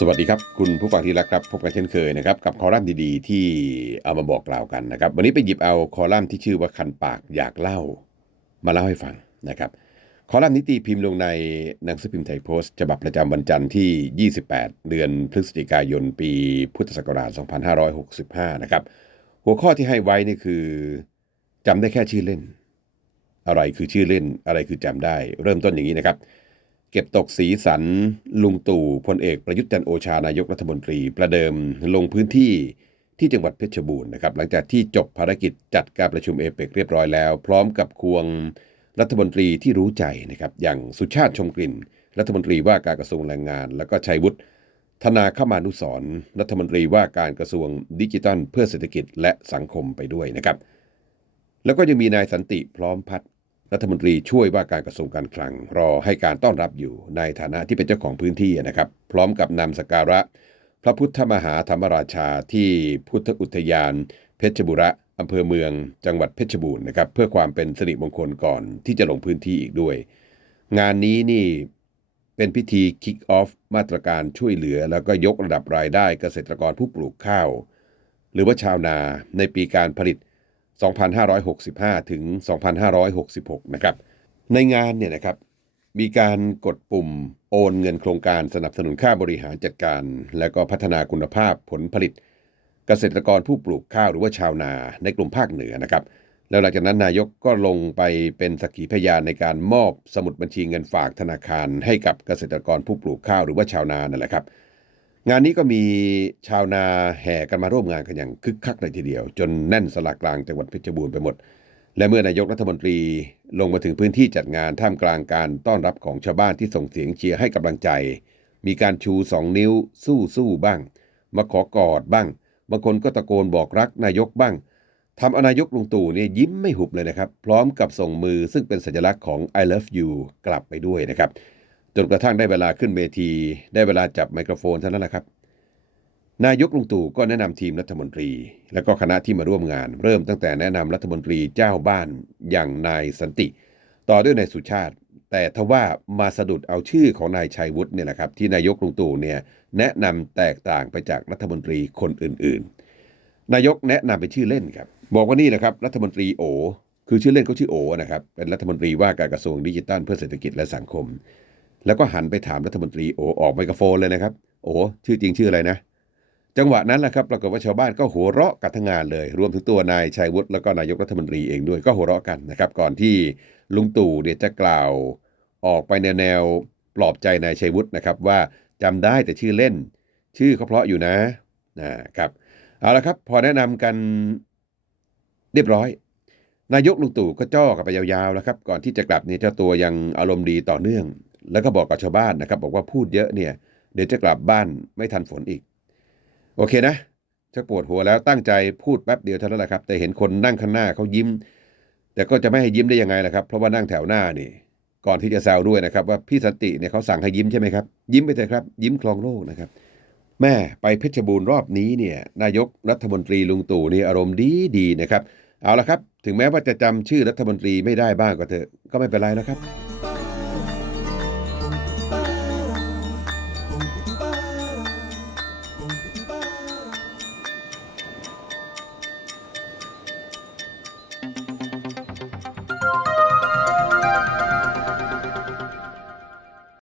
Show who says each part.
Speaker 1: สวัสดีครับ คุณผู้ฟังที่รักครับ พบกันเช่นเคยนะครับ กับคอลัมน์ดีๆ ที่เอามาบอกกล่าวกันนะครับ วันนี้ไปหยิบเอาคอลัมน์ที่ชื่อว่าคันปากอยากเล่า มาเล่าให้ฟังนะครับ คอลัมน์นี้ตีพิมพ์ลงในหนังสือพิมพ์ไทยโพสต์ฉบับประจำวันจันทร์ที่ 28 เดือนพฤศจิกายนปีพุทธศักราช 2565 นะครับ หัวข้อที่ให้ไว้นี่คือจำได้แค่ชื่อเล่น อะไรคือชื่อเล่นอะไรคือจำได้ เริ่มต้นอย่างนี้นะครับ เก็บตกสีสัน ลุงตู่พลเอกประยุทธ์จันโอชานายกรัฐมนตรี ประเดิมลงพื้นที่ที่จังหวัดเพชรบูรณ์นะครับหลังจากที่จบภารกิจจัดการประชุมเอเปกเรียบร้อยแล้ว พร้อมกับควงรัฐมนตรีที่รู้ใจนะครับอย่างสุชาติชมกลิ่น รัฐมนตรีว่าการกระทรวงแรงงาน แล้วก็ชัยวุฒิธนาคมานุสรรัฐมนตรีว่าการกระทรวงดิจิทัล เพื่อเศรษฐกิจและสังคมไปด้วยนะครับ แล้วก็ยังมีนายสันติพร้อมพัฒน์ รัฐมนตรีช่วยว่าการกระทรวงการคลัง รอให้การต้อนรับอยู่ในฐานะที่เป็นเจ้าของพื้นที่นะครับ พร้อมกับนำสการะ พระพุทธมหาธรรมราชาที่พุทธอุทยาน เพชรบุระอำเภอเมือง จังหวัดเพชรบูรณ์นะครับ เพื่อความเป็นสิริมงคลก่อนที่จะลงพื้นที่อีกด้วย งานนี้นี่เป็นพิธี Kick Off มาตรการช่วยเหลือ แล้วก็ยกระดับรายได้เกษตรกรผู้ปลูกข้าว หรือว่าชาวนาในปีการผลิต 2565 ถึง 2566 นะครับ ในงานเนี่ยนะครับ มีการกดปุ่มโอนเงินโครงการสนับสนุนค่าบริหารจัดการ และก็พัฒนาคุณภาพผลผลิต เกษตรกรผู้ปลูกข้าวหรือว่าชาวนาในกลุ่มภาคเหนือนะครับ แล้วหลังจากนั้นนายกก็ลงไปเป็นสักขีพยานในการมอบสมุดบัญชีเงินฝากธนาคาร ให้กับเกษตรกรผู้ปลูกข้าวหรือว่าชาวนานั่นแหละครับ งานนี้ก็มีชาวนาแห่กันมาร่วมงานกันอย่างคึกคักเลยทีเดียว จนแน่นสลากกลางจังหวัดเพชรบูรณ์ไปหมด และเมื่อนายกรัฐมนตรีลงมาถึงพื้นที่จัดงานท่ามกลางการต้อนรับของชาวบ้านที่ส่งเสียงเชียร์ให้กำลังใจ มีการชูสองนิ้ว สู้สู้บ้าง มาขอกอดบ้าง บางคนก็ตะโกนบอกรักนายกบ้างทำอนายกลุงตู่เนี่ยยิ้มไม่หุบเลยนะครับ พร้อมกับส่งมือซึ่งเป็นสัญลักษณ์ของ I love you กลับไปด้วยนะครับ จนกระทั่งได้เวลาขึ้นเวที ได้เวลาจับไมโครโฟนเท่านั้นแหละครับ นายกลุงตู่ก็แนะนำทีมรัฐมนตรี และก็คณะที่มาร่วมงาน เริ่มตั้งแต่แนะนำรัฐมนตรีเจ้าบ้านอย่างนายสันติ ต่อด้วยนายสุชาติ แต่ทว่ามาสะดุดเอาชื่อของนายชัยวุฒิเนี่ยแหละครับที่นายกลุงตู่เนี่ยแนะนำแตกต่างไปจากรัฐมนตรีคนอื่นๆ นายกแนะนำเป็นชื่อเล่นครับ บอกว่านี่แหละครับรัฐมนตรีโอคือชื่อเล่นเขาชื่อโอนะครับเป็นรัฐมนตรีว่าการกระทรวงดิจิทัลเพื่อเศรษฐกิจและสังคม แล้วก็หันไปถามรัฐมนตรีโอออกไมโครโฟนเลยนะครับ โอชื่อจริงชื่ออะไรนะ จังหวะนั้นแหละครับปรากฏว่าชาวบ้านก็หัวเราะกันทั้งงานเลย รวมถึงตัวนายชัยวุฒิแล้วก็นายกรัฐมนตรีเองด้วยก็หัวเราะกันนะครับ ก่อนที่ลุงตู่เนี่ยจะกล่าวออกไปในแนวปลอบใจนายชัยวุฒินะครับว่าจำได้แต่ชื่อเล่น ชื่อเขาเพราะอยู่นะนะครับเอาละครับพอแนะนำกันเรียบร้อย นายกลุงตู่ก็จ้อกันไปยาวๆแล้วครับ ก่อนที่จะกลับเนี่ยเจ้าตัวยังอารมณ์ดีต่อเนื่อง แล้วก็บอกกับชาวบ้านนะครับ บอกว่าพูดเยอะเนี่ย เดี๋ยวจะกลับบ้านไม่ทันฝนอีก โอเคนะจะปวดหัวแล้วตั้งใจพูดแป๊บเดียวเท่านั้นแหละครับ แต่เห็นคนนั่งข้างหน้าเขายิ้ม แต่ก็จะไม่ให้ยิ้มได้ยังไงล่ะครับ เพราะว่านั่งแถวหน้านี่ ก่อนที่จะแซวด้วยนะครับ ว่าพี่สันติเนี่ยเขาสั่งให้ยิ้มใช่ไหมครับ ยิ้มไปเถอะครับ ยิ้มคลองโลกนะครับ แม่ไปเพชรบูรณ์รอบนี้เนี่ยนายกรัฐมนตรีลุงตู่นี่อารมณ์ดีดีนะครับ เอาละครับ ถึงแม้ว่าจะจำชื่อรัฐมนตรีไม่ได้บ้างก็เถอะก็ไม่เป็นไรนะครับ